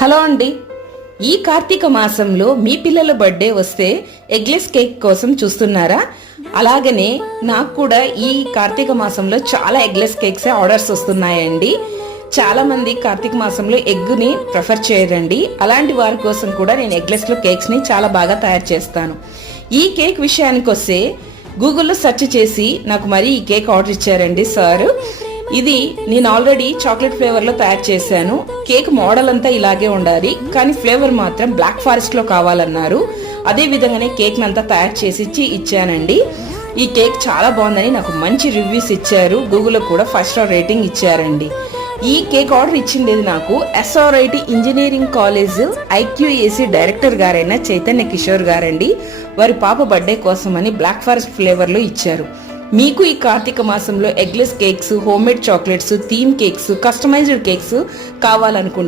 Hello అండి, ఈ కార్తీక మాసంలో మీ పిల్లల బర్త్డే వస్తే ఎగ్లెస్ కేక్ కోసం చూస్తున్నారా? అలాగనే నాకు కూడా ఈ కార్తీక మాసంలో చాలా ఎగ్లెస్ కేక్స్ ఆర్డర్స్ వస్తున్నాయండి. చాలా మంది కార్తీక మాసంలో ఎగ్ని ప్రిఫర్ చేయరండి. అలాంటి వారి కోసం కూడా నేను ఎగ్లెస్ లో కేక్స్ ని చాలా బాగా తయారు చేస్తాను. ఈ కేక్ విషయానికి వస్తే గూగుల్లో సెర్చ్ చేసి నాకు మరి ఈ కేక్ ఆర్డర్ ఇచ్చారండి సార్. ఇది నేను ఆల్రెడీ చాక్లెట్ ఫ్లేవర్ లో తయారు చేశాను. కేక్ మోడల్ అంతా ఇలాగే ఉండాలి, కానీ ఫ్లేవర్ మాత్రం బ్లాక్ ఫారెస్ట్ లో కావాలన్నారు. అదే విధంగానే కేక్ అంతా తయారు చేసి ఇచ్చానండి. ఈ కేక్ చాలా బాగుందని నాకు మంచి రివ్యూస్ ఇచ్చారు. గూగుల్లో కూడా 5 స్టార్ రేటింగ్ ఇచ్చారండి. ఈ కేక్ ఆర్డర్ ఇచ్చింది నాకు SRIT engineering college IQAC director గారైన చైతన్య కిషోర్ గారండి. వారి పాప బర్త్డే కోసం అని బ్లాక్ ఫారెస్ట్ ఫ్లేవర్ లో ఇచ్చారు. మీకు ఈ కార్తీక మాసంలో eggless cakes, home made chocolates, theme cakes, customized cakes కావాలనుకుంటే